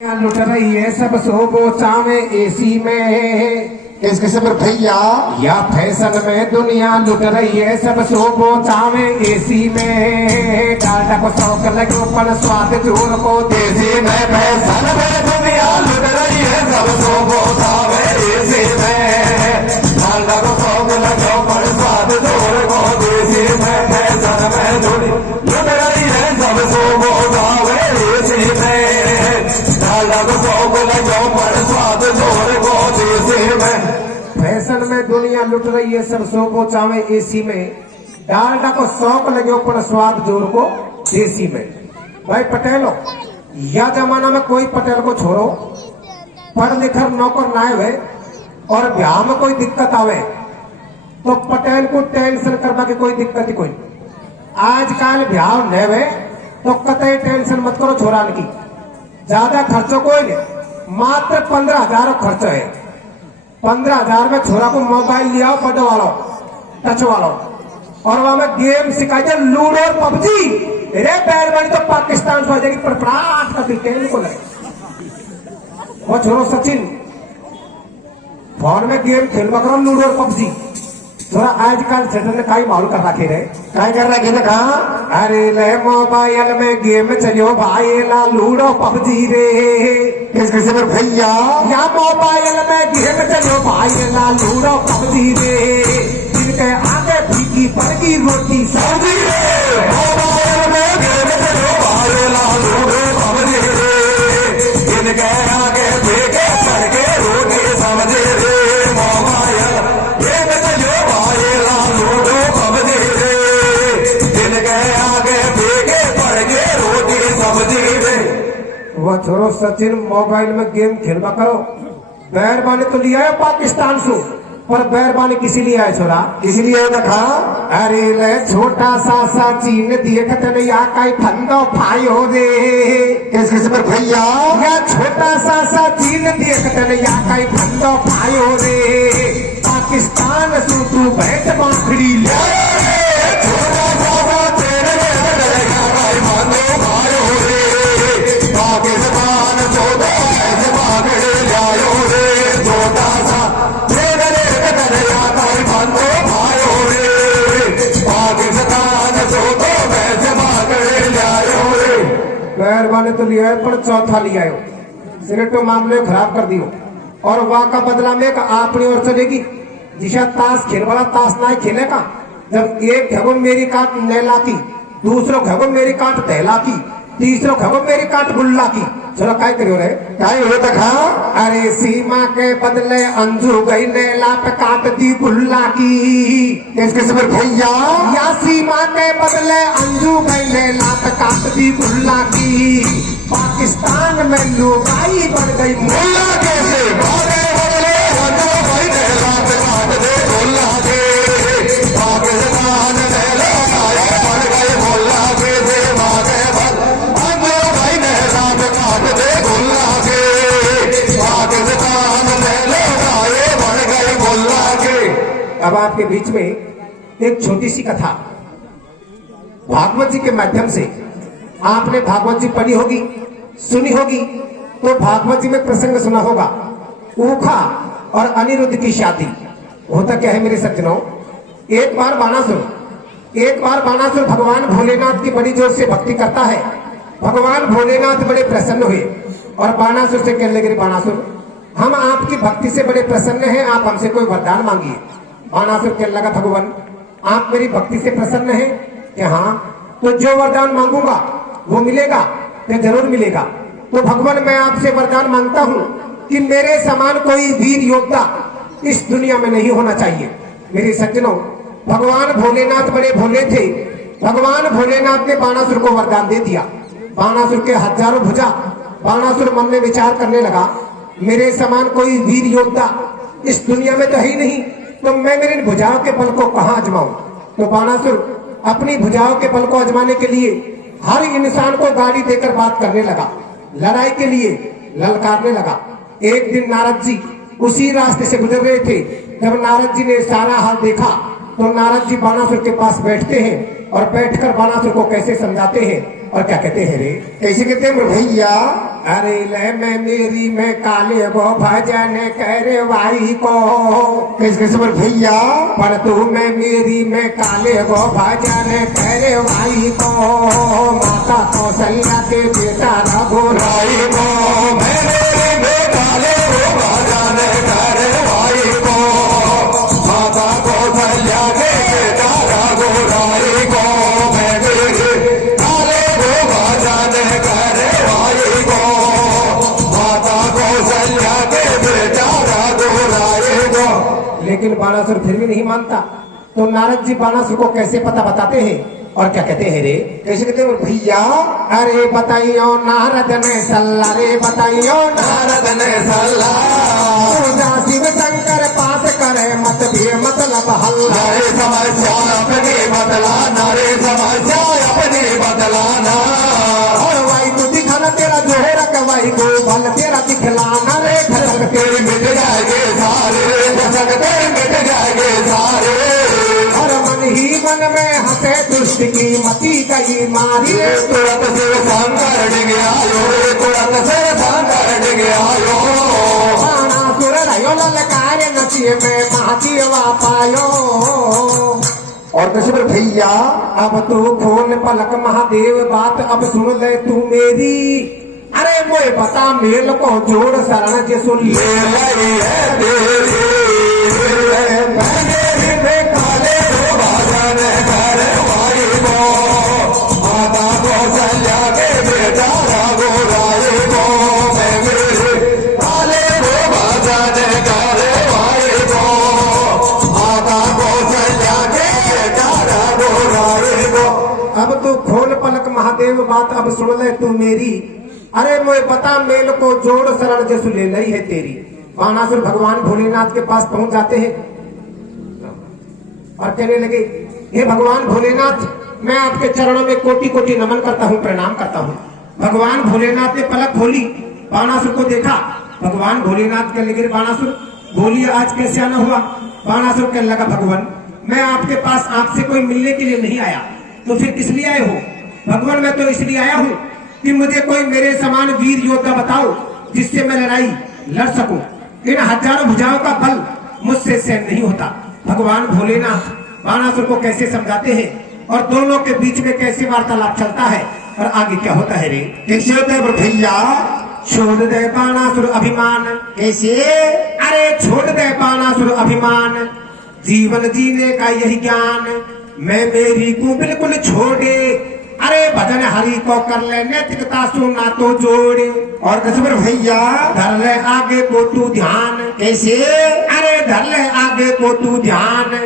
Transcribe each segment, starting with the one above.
लुट रही है सब सोबो चावे एसी में। किस किस्म पर भैया या फैशन में दुनिया लुट रही है सब सोबो चावे एसी में। डालडा को शौक लगो पर स्वाद जोर को देसी में। फैशन में दुनिया लुट रही है सब सोबो चावे एसी में। डालडा को शौक लगो पर स्वाद जोर को देसी में। फैशन में दुनिया लुट रही है सब सोबो चावे एसी में। डालडा को शौक लगो पर स्वाद जोर को देसी में। फैशन में दुनिया लुट रही है सब सोबो चावे एसी में। डालडा को शौक लगे पर स्वाद जोर को देसी में। भाई पटेलो, या जमाना में कोई पटेल को छोड़ो, पढ़ लिखर नौकर ना आवे और ब्याह में कोई दिक्कत आवे तो पटेल को टेंशन करवा के कोई दिक्कत ही कोई। आजकल ब्याह न हुए तो कतई टेंशन मत करो छोरान की। ज्यादा खर्चो कोई नहीं, मात्र 15,000 खर्च है। 15,000 में छोरा को मोबाइल लिया बड़े वाला टच वाला और वहां में गेम सिखाई जाए लूडो और पबजी। रे पैर बनी तो पाकिस्तान से हो जाएगी पर प्राट का तेल को लगे। वो छोरो सचिन फोन में गेम खेल करो लूडो और पबजी। थोड़ा आजकल सेटर ने काई मालूम कर रखे रे, काय कर रखे थे कहा। अरे ले मोबाइल में गेम चलियो भाई ला लूडो पबजी रे। किस किस्म पर भैया या मोबाइल में गेम चलियो भाई ला लूडो पबजी रे। जिनके आगे फीकी पड़गी रोटी सब्जी रे। मोबाइल में गेम चलो भाई ला लूडो पबजी रे। जिनके आगे फीके पड़गी रोटी सब्जी रे। मोबाइल गेम चलो भाई ला लूडो पबजी रे। जिनके आगे फीके पड़गी रोटी सब्जी रे। वो छोरो सचिन मोबाइल में गेम खेलवा करो। बैरबानी तो लिया है पाकिस्तान से, पर बैरबानी किसी लिए आए छोरा? इसलिए देखा अरे ले छोटा सा चीन देखत नहीं आ काई ठंडो भाई हो रे। किस किस्म पर भैया या छोटा सा चीन देखत नहीं आ काई ठंडो भाई हो रे। पाकिस्तान से तू बैठ बाखड़ी ले। छोटा सा तेरे भाई मानो भाई हो रे। पाकिस्तान जो ऐसे भागड़े लायो रे। छोटा सा तेरे भाई मानो भाई हो रे। पाकिस्तान जो ऐसे भागड़े लायो रे। बैरबानी तो लिया है पर चौथा लिया है। सिगरेटो मामले खराब कर दियो और वहां का बदला में अपनी ओर चलेगी। जिसा ताश खेल वाला ताश ना खेलेगा। जब एक घगो मेरी काट नैला की, दूसरो घगो मेरी काट दहला की, तीसरो घगो मेरी काट गुल्ला की। चलो काय करियो रे, काय हो देखा। अरे सीमा के बदले अंजू गई नैला पे काट दी गुल्ला की। किस किस्म पर भैया या सीमा के बदले अंजू गई नैला पे काट दी गुल्ला की। पाकिस्तान में लुगाई बढ़ गई मुल्ला कैसे भागे बदले अंजू भाई नैला पे काट दे गुल्ला के। पाकिस्तान में लगाए बढ़ गए मुल्ला के। दे भागे बद अंजू भाई नैला पे काट दे गुल्ला के। पाकिस्तान में लगाए बढ़ गए मुल्ला के। अब आपके बीच में एक छोटी सी कथा भागवत जी के माध्यम से। आपने भागवत जी पढ़ी होगी, सुनी होगी, तो भागवत जी में प्रसंग सुना होगा ऊखा और अनिरुद्ध की शादी। होता क्या है मेरे सज्जनों, एक बार बाणासुर भगवान भोलेनाथ की बड़ी जोर से भक्ति करता है। भगवान भोलेनाथ बड़े प्रसन्न हुए और बाणासुर से कहने लगे, बाणासुर हम आपकी भक्ति से बड़े प्रसन्न हैं, आप हमसे कोई वरदान मांगिए। बाणासुर कहने लगा, भगवान आप मेरी भक्ति से प्रसन्न हैं कि हाँ, तो जो वरदान मांगूंगा वो मिलेगा, तो जरूर मिलेगा। तो भगवान मैं आपसे वरदान मांगता हूँ कि मेरे समान कोई वीर योद्धा इस दुनिया में नहीं होना चाहिए। मेरे सज्जनों, भगवान भोलेनाथ बड़े भोले थे। भगवान भोलेनाथ ने बाणासुर को वरदान दे दिया। बाणासुर के हजारों भुजा। बाणासुर मन में विचार करने लगा, मेरे समान कोई वीर योद्धा इस दुनिया में तो है ही नहीं, तो मैं मेरे भुजाओं के बल को कहाँ आजमाऊं। तो बाणासुर अपनी भुजाओं के बल को आजमाने के लिए हर इंसान को गाड़ी देकर बात करने लगा, लड़ाई के लिए ललकारने लगा। एक दिन नारद जी उसी रास्ते से गुजर रहे थे। जब नारद जी ने सारा हाल देखा तो नारद जी बाणासुर के पास बैठते हैं और बैठकर बाणासुर को कैसे समझाते हैं और क्या कहते हैं रे, कैसे कहते हैं भैया। अरे ले मैं मेरी में काले गो भजन करवाई को। कैसे कैसे बोल भैया पर तू मैं मेरी में काले गो भजन करवाई को। माता कौशल्या के बेटा रघुराई को। मेरे में काले गो भजन करवाई को। माता कौशल्या के बेटा रघुराई को। मेरे काले गो भजन करवाई को। माता कौशल्या के बेटा रघुराई को। लेकिन बाणासुर फिर भी नहीं मानता। तो नारद जी बाणासुर को कैसे पता बताते हैं और क्या कहते हैं रे? कैसे कहते हैं भैया अरे बताइयो नारद ने सल्ला रे बताइयो नारद ने सलाह पूजा शिव शंकर पास करे मत भी मतलब हल्ला। नारे समस्या अपनी बदलाना रे समस्या अपनी बदलाना। और वाई को दिखाना तेरा जोहरक वाई को बल तेरा दिखलाना रे खलक तेरे मिट जाएंगे सारे खसक तेरे मिट जाएंगे सारे। और मन ही मन में हंसे दुष्ट की मती गई मारी। तुरंत से संकर डिग आयो तुरंत से संकर डिग आयो। बाणासुर रयो ललकार नचिए में महादेवा पायो। और कैसे बोल भैया अब तू खोल पलक महादेव बात अब सुन ले तू मेरी। अरे मोए बता मेल को जोड़ शरण जे सुन ले। ले लगी है तेरी मेरे में काले गो भजन करवाई को। माता कौशल्या के बेटा रघुराई को। मेरे काले गो भजन करवाई को। माता कौशल्या के बेटा रघुराई को। अब तू खोल पलक महादेव बात अब सुन ले तू मेरी। अरे मोए बता मेल को जोड़ शरण जसु ले लई है तेरी। बाणासुर भगवान भोलेनाथ के पास पहुंच जाते हैं और कहने लगे हे भगवान भोलेनाथ मैं आपके चरणों में कोटि कोटि नमन करता हूँ प्रणाम करता हूँ। भगवान भोलेनाथ ने पलक खोली बाणासुर को देखा। भगवान भोलेनाथ कहने लगे बाणासुर बोलिए आज कैसे आना हुआ? बाणासुर कहने लगा भगवान मैं आपके पास आपसे कोई मिलने के लिए नहीं आया तो फिर किस लिए आए हो? भगवान मैं तो इसलिए आया हूँ कि मुझे कोई मेरे समान वीर योद्धा बताओ जिससे मैं लड़ाई लड़ सकूं। इन हजारों भुजाओं का बल मुझसे सहन नहीं होता। भगवान भोलेनाथ बाणासुर को कैसे समझाते हैं और दोनों के बीच में कैसे वार्तालाप चलता है और आगे क्या होता है रे? कैसे होता है भैया छोड़ दे बाणासुर अभिमान। कैसे अरे छोड़ दे बाणासुर अभिमान जीवन जीने का यही ज्ञान। मैं मेरी को बिल्कुल छोड़े। अरे भजन हरि को कर ले नैतिकता सुना तो जोड़े। और कैसे बोल भैया धर ले आगे को तू ध्यान। कैसे अरे धर ले आगे को तू ध्यान।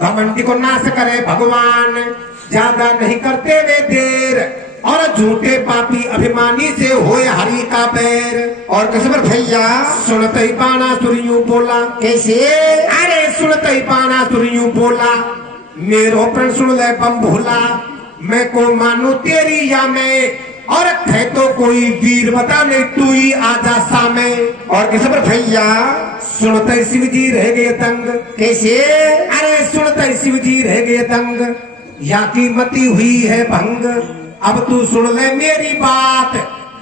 घमंडी को नाश करे भगवान ज्यादा नहीं करते वे देर। और झूठे पापी अभिमानी से होए हरि का बैर। और कैसे बोल भैया सुनते ही बाणासुर यूं बोला। कैसे अरे सुनते ही बाणासुर यूं बोला मेरो प्रण सुन ले बम भोला। मैं को मानू तेरी या मैं और है तो कोई वीर बता नहीं तू ही आजा सामे। और कैसे बोल भैया सुनते शिव जी रह गए दंग। कैसे अरे सुनते शिव जी रह गए दंग या की मती हुई है भंग। अब तू सुन ले मेरी बात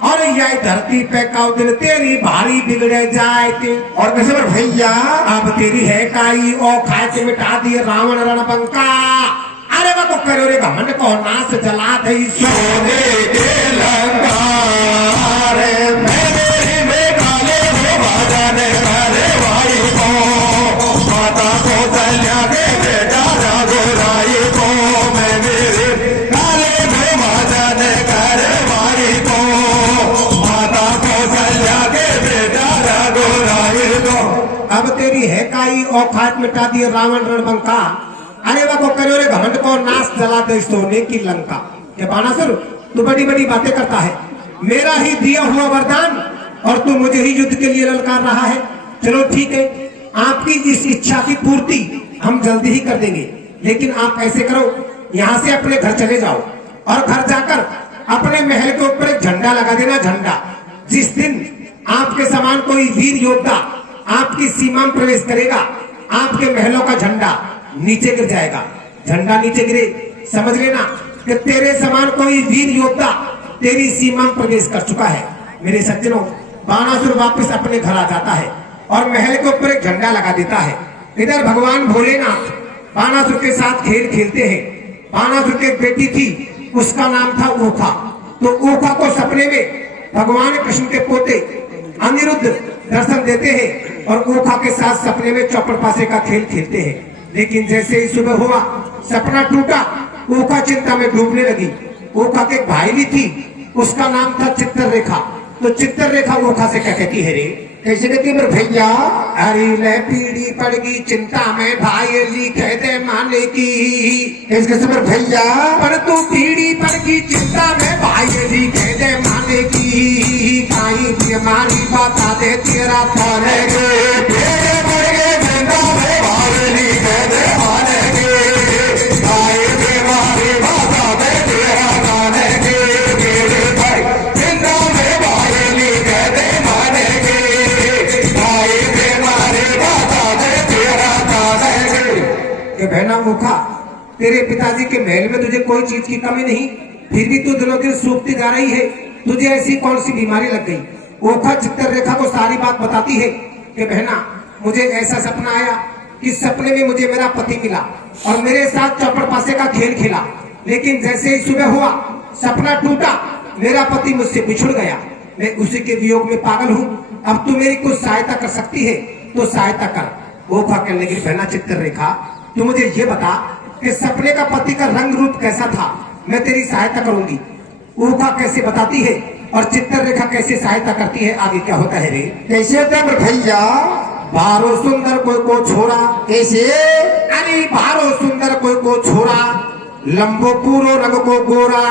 और यह धरती पे काउ दिन तेरी भारी बिगड़े जाए थे। और कैसे बोल भैया अब तेरी है काई और खाए से मिटा दिए रावण रणबंका। अरे वो करो रे घमंड को नाश जला दे सोने के लंका रे मेरे में काले गो भजन करवाई को। माता कौशल्या के बेटा रघुराई को। मैं मेरे काले गो भजन करवाई को। माता कौशल्या के बेटा रघुराई को। अब तेरी है काई और खाट मिटा दिए रावण रणबंका। अरे वो करो रे घमंड को नाश जला दे सोने की लंका। ये बाणासुर तू बड़ी बड़ी बातें करता है। मेरा ही दिया हुआ वरदान और तू मुझे ही युद्ध के लिए ललकार रहा है। चलो ठीक है आपकी इस इच्छा की पूर्ति हम जल्दी ही कर देंगे। लेकिन आप ऐसे करो यहाँ से अपने घर चले जाओ और घर जाकर अपने महल के ऊपर एक झंडा लगा देना। झंडा जिस दिन आपके समान कोई वीर योद्धा आपकी सीमा में प्रवेश करेगा आपके महलों का झंडा नीचे गिर जाएगा। झंडा नीचे गिरे समझ लेना कि तेरे समान कोई वीर योद्धा तेरी सीमा में प्रवेश कर चुका है मेरे सज्जनों, बाणासुर वापस अपने घर आ जाता है और महल के ऊपर एक झंडा लगा देता है। इधर भगवान भोलेनाथ बाणासुर के साथ खेल खेलते हैं। बाणासुर की एक बेटी थी, उसका नाम था ऊखा। तो ऊखा को सपने में भगवान कृष्ण के पोते अनिरुद्ध दर्शन देते हैं और ऊखा के साथ सपने में चौपड़ पासे का खेल खेलते हैं। लेकिन जैसे ही सुबह हुआ, सपना टूटा, ऊखा चिंता में डूबने लगी। ऊखा के एक भाई भी थी, उसका नाम था चित्ररेखा। तो चित्ररेखा ऊखा से क्या कहती है रे? कैसे कहती है मेरे भैया? अरे ले पीड़ी पड़ गई चिंता में भाई लिख दे माने की। इसके से मेरे भैया, पर तू पीड़ी पड़ गई चिंता में भाई लिख दे माने की। काई बीमारी बता दे तेरा थाने के तेरे पड़ गए चिंता में भाई लिख दे माने के। काई बीमारी बता दे तेरा थाने के। तेरे भाई चिंता में भाई लिख दे माने के। काई बीमारी बता दे तेरा थाने के। बहना ऊखा, तेरे पिताजी के महल में तुझे कोई चीज की कमी नहीं, फिर भी तू दिनों दिन सूखती जा रही है। तुझे ऐसी कौन सी बीमारी लग गई? ऊखा चित्ररेखा को सारी बात बताती है कि बहना, मुझे ऐसा सपना आया कि सपने में मुझे मेरा पति मिला और मेरे साथ चौपड़ पासे का खेल खेला। लेकिन जैसे ही सुबह हुआ, सपना टूटा, मेरा पति मुझसे बिछुड़ गया। मैं उसी के वियोग में पागल हूँ। अब तू मेरी कुछ सहायता कर सकती है तो सहायता कर। ऊखा कहने लगी, बहना चित्ररेखा, तू मुझे ये बता कि सपने का पति का रंग रूप कैसा था, मैं तेरी सहायता करूंगी। ऊखा कैसे बताती है और चित्ररेखा कैसे सहायता करती है? आगे क्या होता है रे? कैसे होता है मेरे भैया? बारो सुंदर कोई को छोरा। कैसे? अरे बारो सुंदर कोई को छोरा, लंबो पूरो रंग को गोरा,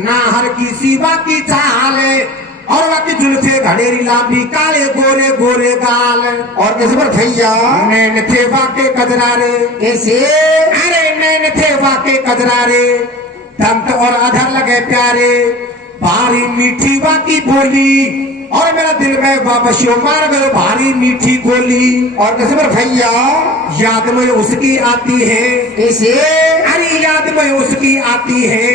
नाहर की सीवा की चाल, और बाकी जुल्फे घड़ेरी लांबी, काले गोरे गोरे गाल। और कैसे मेरे भैया? नैन थे वाके कजरारे। कैसे? अरे नैन थे वाके कजरारे, दंत और अधर लगे प्यारे, भारी मीठी वाकी बोली, और मेरा दिल में वापसियों मार गयो भारी मीठी गोली। और कैसे मेरे भैया? याद में उसकी आती है। कैसे? अरे याद में उसकी आती है,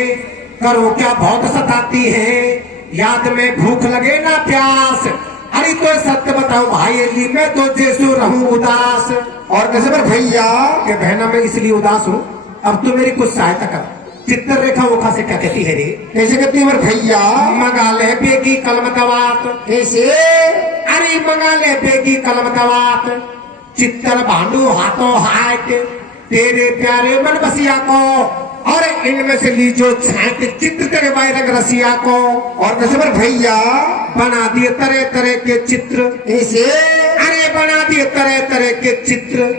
करो क्या बहुत सताती है, याद में भूख लगे ना प्यास। अरे तो सत्य बताओ भाई अली, मैं तो जैसो रहूं उदास। और कैसे मेरे भैया? कि बहना मैं इसलिए उदास हूँ, अब तू मेरी कुछ सहायता कर। चित्ररेखा ऊखा से क्या कहती है रे? कैसे कहती है मेरे भैया? मंगा ले बेगी कलम दवात। कैसे? अरे मंगा ले बेगी कलम दवात, चित्तर भांडू हाथों हाथ, तेरे प्यारे मन बसिया को, और इनमें से लीजो छाट चित्र तेरे रंग रसिया को। और कैसे मेरे भैया? बना दिए तरह तरह के चित्र। कैसे? अरे बना दिए तरह तरह के चित्र,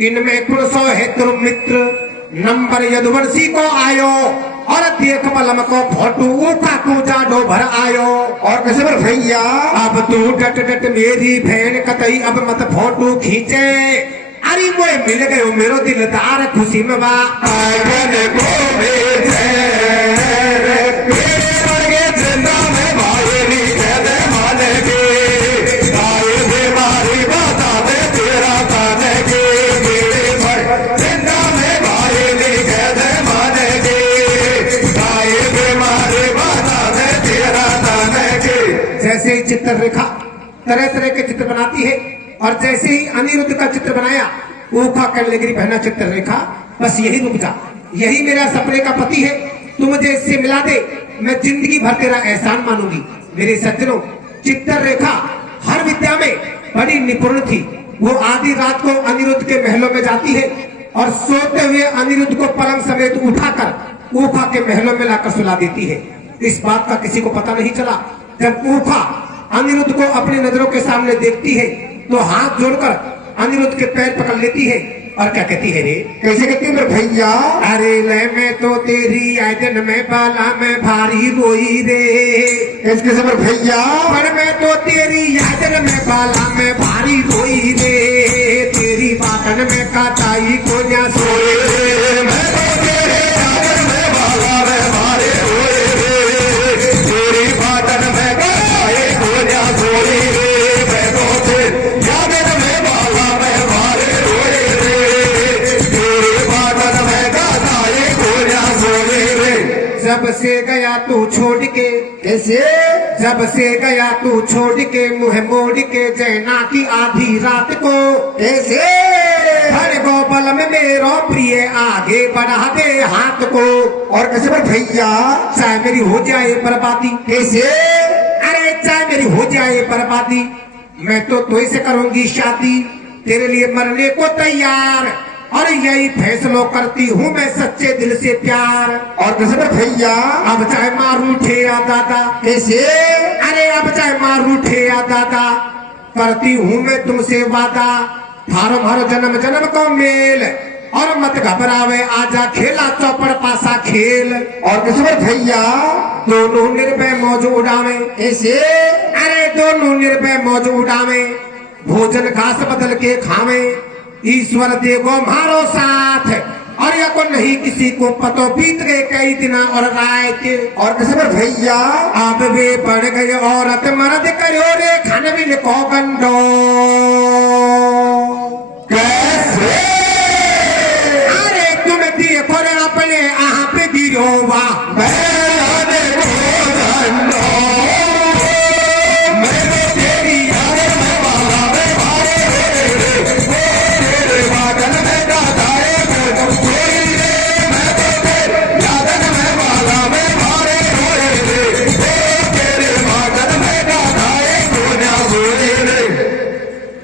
इनमें पुरुषो है तुम मित्र, नंबर यदुवंशी को आयो, और देख बलम को फोटू ऊखा को जाडो भर आयो। और कैसे मेरे भैया? अब तू डट डट मेरी बहन कतई अब मत फोटो खींचे। अरे मोए मिल गयो मेरो दिलदार खुशी में बा। आंगन को भेजे मेरे वर्गे जिंदा में भाई लिख दे माने के। आए बीमारी बता दे तेरा थाने के। मेरे भाई जिंदा में भाई लिख दे माने के। आए बीमारी बता दे तेरा थाने के। जैसे ही चित्ररेखा तरह तरह के चित्र बनाती है, और जैसे ही अनिरुद्ध का चित्र बनाया, ऊखा कहने लगी, बहना चित्ररेखा, बस यही रुक जा, यही मेरा सपने का पति है, तू मुझे इससे मिला दे, मैं जिंदगी भर तेरा एहसान मानूंगी। मेरे सज्जनों, चित्ररेखा हर विद्या में बड़ी निपुण थी। वो आधी रात को अनिरुद्ध के महलों में जाती है और सोते हुए अनिरुद्ध को पलंग समेत उठाकर ऊखा के महलों में लाकर सुला देती है। इस बात का किसी को पता नहीं चला। जब ऊखा अनिरुद्ध को अपनी नजरों के सामने देखती है तो हाथ जोड़कर अनिरुद्ध के पैर पकड़ लेती है और क्या कहती है रे? कैसे कहती है मेरे भैया? अरे ले मैं तो तेरी आयतन में बाला में भारी रोई रे। इसके से मेरे भैया? पर मैं तो तेरी आयतन में बाला में भारी रोई रे, तेरी बातन में काटाई को ना सोए रे। मैं तो तेरे आंगन में बाला में भारी रोई रे, तेरी बातन में काटाई को ना सोए रे। मैं तो तेरी आंगन में बाला में भारी रोई रे, तेरी बातन में काटाई को ना सोए रे। जब से गया तू छोड़ के, कैसे? जब से गया तू छोड़ के मुँह मोड़ के जैना की आधी रात को, कैसे हर गोपाल में मेरो प्रिय आगे बढ़ा दे हाथ को, और कैसे पर भैया चाहे मेरी हो जाए बर्बादी, कैसे अरे चाहे मेरी हो जाए बर्बादी, मैं तो तुझे से करूंगी शादी, तेरे लिए मरने को तैयार, और यही फैसलों करती हूँ मैं सच्चे दिल से प्यार। और कैसे पर भैया अब चाहे मार उठे या दादा, कैसे अरे अब चाहे मार उठे या दादा, करती हूँ मैं तुमसे वादा, थारो मारो जन्म जन्म को मेल, और मत घबरावे आजा खेला चौपड़ पासा खेल। और कैसे पर भैया दोनों निर्भय मौज उड़ावे, कैसे अरे दोनों निर्भय मौज उड़ावे, भोजन घास बदल के खावे, ईश्वर देगो मारो साथ, और या को नहीं किसी को पतो, बीत गए कई दिन और रात। और कैसे पर भैया अब वे बढ़ गए औरत मर्द करो रे खान भी लिखो गंडो, कैसे अरे तुम देखो रे अपने आप गिरो वाह,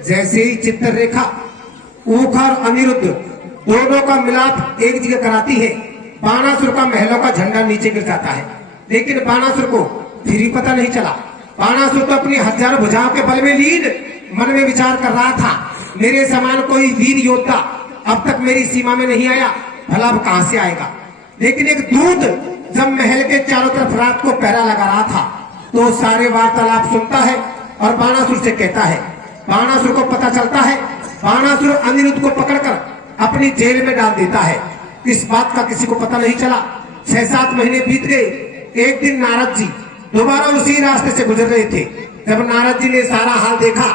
जैसे ही चित्ररेखा ऊखा और अनिरुद्ध दोनों का मिलाप एक जगह कराती है, बाणासुर का महलों का झंडा नीचे गिर जाता है, लेकिन बाणासुर को फिर ही पता नहीं चला। बाणासुर तो अपनी हजारों भुजाओं के बल में लीन मन में विचार कर रहा था, मेरे समान कोई वीर योद्धा अब तक मेरी सीमा में नहीं आया, भला अब कहां से आएगा। लेकिन एक दूत जब महल के चारों तरफ रात को पहरा लगा रहा था, तो सारे वार्तालाप सुनता है और बाणासुर से कहता है, बाणासुर को पता चलता है, बाणासुर अनिरुद्ध को पकड़कर अपनी जेल में डाल देता है। इस बात का किसी को पता नहीं चला। 6-7 महीने बीत गए। एक दिन नारद जी दोबारा उसी रास्ते से गुजर रहे थे। जब नारद जी ने सारा हाल देखा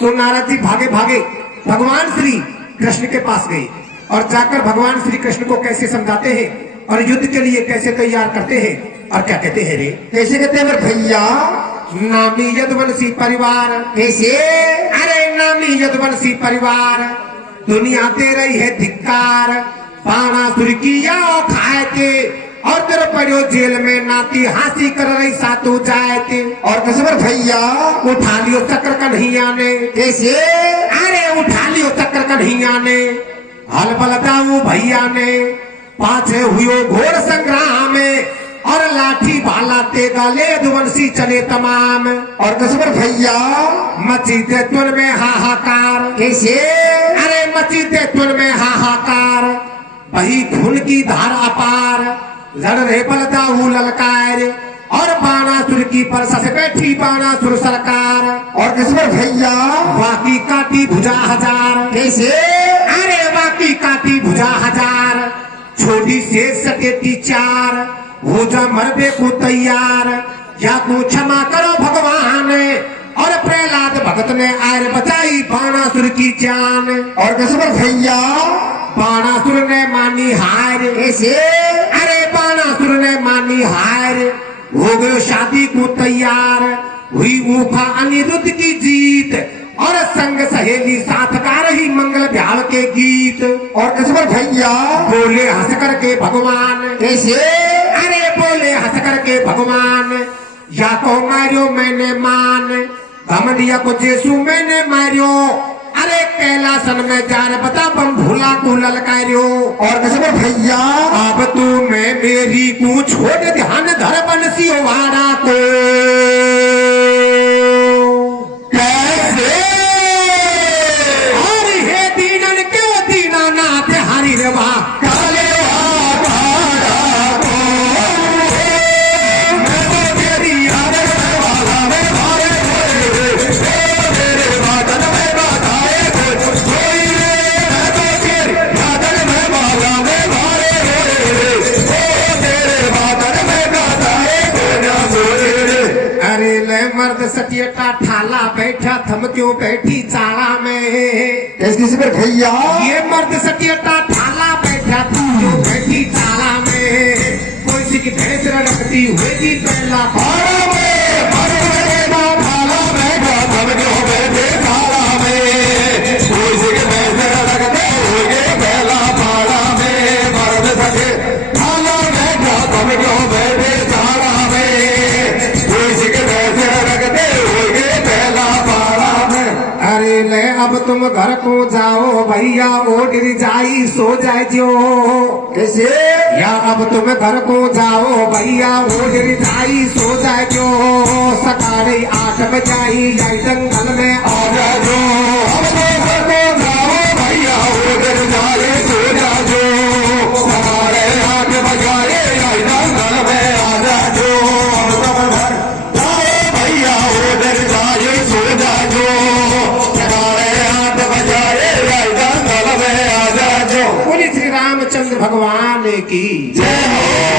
तो नारद जी भागे भागे भगवान श्री कृष्ण के पास गए और जाकर भगवान श्री कृष्ण को कैसे समझाते हैं और युद्ध के लिए कैसे तैयार करते हैं। और क्या कहते हैं रे, कैसे कहते हैं मेरे भैया नामी यदुवंशी परिवार, कैसे अरे नामी यदुवंशी परिवार, दुनिया दे रही है धिक्कार, बाणासुर की आओ खाए थे और तेरे पड़ो जेल में नाती हासी कर रही सातू जाए थे। और कैसे मेरे भैया उठा लियो चक्र का नहीं आने, कैसे अरे उठा लियो चक्र का नहीं आने, हल बलदाऊ भैया ने पाछे हुए घोर संग्राम में और लाठी भाला ते गाले यदुवंशी चले तमाम। और कैसे मेरे भैया मची दे तुन में हाहाकार, कैसे अरे मची दे तुन में हाहाकार, वही खून की धार अपार, लड़ रहे बलदाऊ ललकार और बाणासुर की परसा से बैठी बाणासुर सरकार। और कैसे मेरे भैया बाकी काटी भुजा हजार, कैसे अरे बाकी काटी भुजा हजार, छोटी से सटेटी चार, हो जा मरबे को तैयार, या तू क्षमा करो भगवान। और प्रहलाद भगत ने आयर बचाई बाणासुर की जान। और कैसे मेरे भैया बाणासुर ने मानी हार, कैसे अरे बाणासुर ने मानी हार, हो गयो शादी को तैयार, हुई ऊखा अनिरुद्ध की जीत और संग सहेली साथ गा रही मंगल ब्याह के गीत। और कैसे मेरे भैया बोले हंस करके भगवान, कैसे अरे बोले हंस करके भगवान, या को मारियो मैंने मान, घमंडिया को जेसु मैंने मारियो, अरे कैलासन में जान बता बम भूला को ललकारियो। और कैसे मेरे भैया अब तू मैं मेरी को छोड़ ध्यान धर बंसियो वारा को, कैसे और हे दीनन के दीनानाथ हरि रे वाह, काले मर्द सटियटा ठाला बैठा थम क्यों बैठी चाला में। कैसे मेरे भैया ये मर्द सटियटा ठाला बैठा थम क्यों बैठी चाला में, कोई सी की भैंस रखती हुएगी पहला भाड़ा में। तुम घर को जाओ भैया ओढ़ जाई सो जाए जो। कैसे? या अब तुम घर को जाओ भैया ओढ़ जाई सो जाए जो। सकारे 8 बजाई जाई जंगल में आ जा जो। अब तो घर को जाओ भैया उधर जाए सो जा जो। सवारे 8 बजाए आई जंगल में आ जा जो। अब तो घर जाओ भैया उधर जाए सो जा जो। सवारे 8 बजाए आई जंगल में आ जा जो। बोले श्री रामचंद्र भगवान की जय हो।